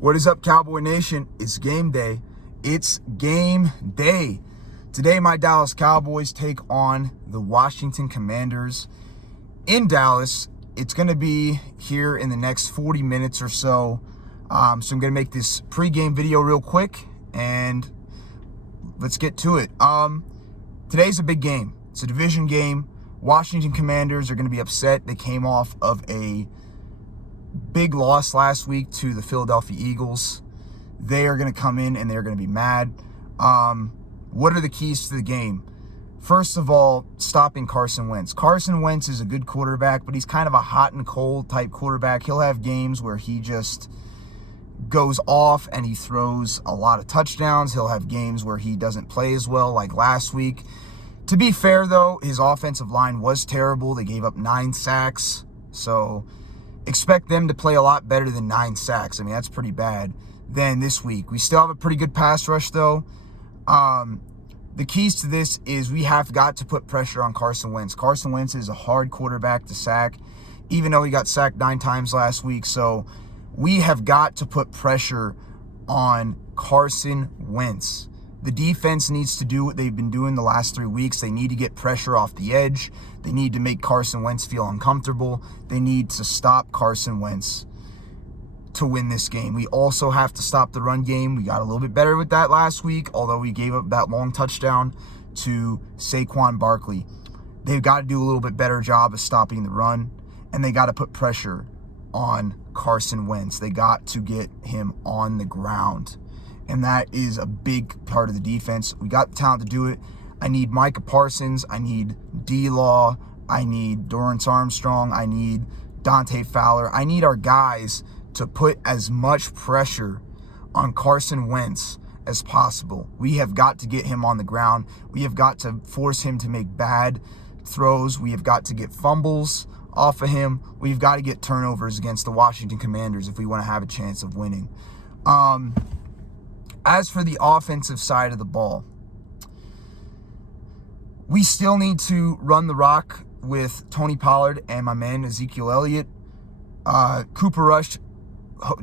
What is up, Cowboy Nation? It's game day. It's game day. Today, my Dallas Cowboys take on the Washington Commanders in Dallas. It's going to be here in the next 40 minutes or so. So I'm going to make this pregame video real quick, and let's get to it. Today's a big game. It's a division game. Washington Commanders are going to be upset. They came off of a big loss last week to the Philadelphia Eagles. They are going to come in and they're going to be mad. What are the keys to the game? First of all, stopping Carson Wentz. Carson Wentz is a good quarterback, but he's kind of a hot and cold type quarterback. He'll have games where he just goes off and he throws a lot of touchdowns. He'll have games where he doesn't play as well, like last week. To be fair, though, his offensive line was terrible. They gave up 9 sacks. So expect them to play a lot better than 9 sacks. I mean, that's pretty bad than this week. We still have a pretty good pass rush, though. The keys to this is we have got to put pressure on Carson Wentz. Carson Wentz is a hard quarterback to sack, even though he got sacked 9 times last week. So we have got to put pressure on Carson Wentz. The defense needs to do what they've been doing the last 3 weeks. They need to get pressure off the edge. They need to make Carson Wentz feel uncomfortable. They need to stop Carson Wentz to win this game. We also have to stop the run game. We got a little bit better with that last week, although we gave up that long touchdown to Saquon Barkley. They've got to do a little bit better job of stopping the run, and they got to put pressure on Carson Wentz. They got to get him on the ground, and that is a big part of the defense. We got the talent to do it. I need Micah Parsons. I need D-Law. I need Dorrance Armstrong. I need Dante Fowler. I need our guys to put as much pressure on Carson Wentz as possible. We have got to get him on the ground. We have got to force him to make bad throws. We have got to get fumbles off of him. We've got to get turnovers against the Washington Commanders if we want to have a chance of winning. As for the offensive side of the ball, we still need to run the rock with Tony Pollard and my man Ezekiel Elliott. Cooper Rush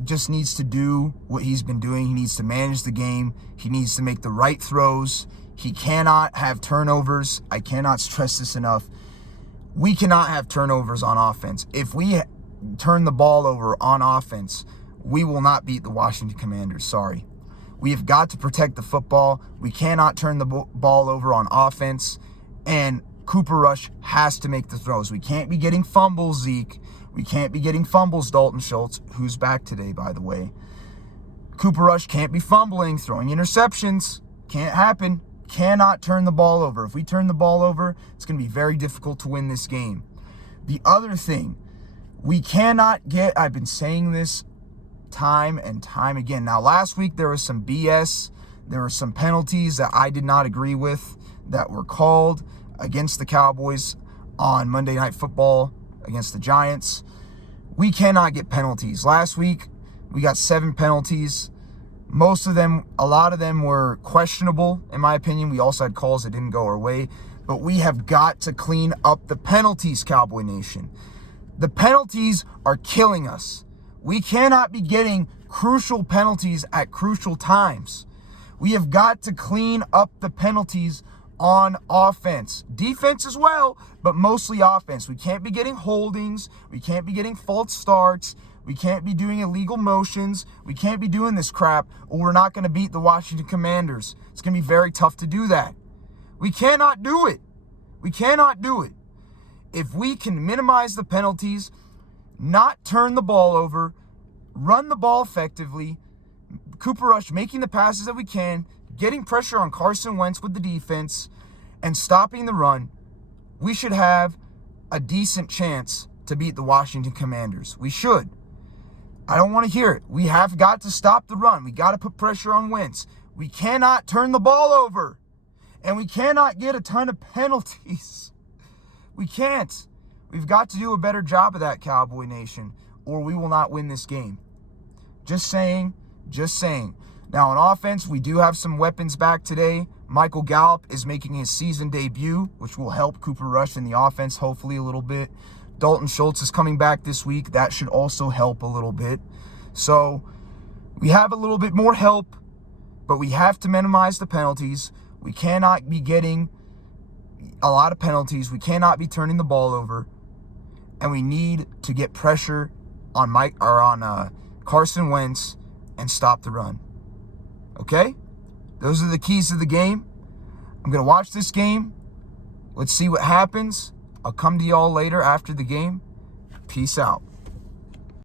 just needs to do what he's been doing. He needs to manage the game. He needs to make the right throws. He cannot have turnovers. I cannot stress this enough. We cannot have turnovers on offense. If we turn the ball over on offense, we will not beat the Washington Commanders. Sorry. We have got to protect the football. We cannot turn the ball over on offense. And Cooper Rush has to make the throws. We can't be getting fumbles, Zeke. We can't be getting fumbles, Dalton Schultz, who's back today, by the way. Cooper Rush can't be fumbling, throwing interceptions. Can't happen. Cannot turn the ball over. If we turn the ball over, it's going to be very difficult to win this game. The other thing, we cannot get, I've been saying this time and time again. Now, last week there was some BS. There were some penalties that I did not agree with that were called against the Cowboys on Monday Night Football against the Giants. We cannot get penalties. Last week, we got 7 penalties. Most of them, a lot of them were questionable, in my opinion. We also had calls that didn't go our way. But we have got to clean up the penalties, Cowboy Nation. The penalties are killing us. We cannot be getting crucial penalties at crucial times. We have got to clean up the penalties on offense. Defense as well, but mostly offense. We can't be getting holdings. We can't be getting false starts. We can't be doing illegal motions. We can't be doing this crap, or we're not going to beat the Washington Commanders. It's going to be very tough to do that. We cannot do it. We cannot do it. If we can minimize the penalties, not turn the ball over, run the ball effectively, Cooper Rush making the passes that we can, getting pressure on Carson Wentz with the defense, and stopping the run, we should have a decent chance to beat the Washington Commanders. We should. I don't want to hear it. We have got to stop the run. We got to put pressure on Wentz. We cannot turn the ball over. And we cannot get a ton of penalties. We can't. We've got to do a better job of that, Cowboy Nation, or we will not win this game. Just saying. Just saying. Now, on offense, we do have some weapons back today. Michael Gallup is making his season debut, which will help Cooper Rush in the offense, hopefully, a little bit. Dalton Schultz is coming back this week. That should also help a little bit. So We have a little bit more help, but we have to minimize the penalties. We cannot be getting a lot of penalties. We cannot be turning the ball over. And we need to get pressure on Carson Wentz and stop the run. Okay? Those are the keys to the game. I'm going to watch this game. Let's see what happens. I'll come to y'all later after the game. Peace out.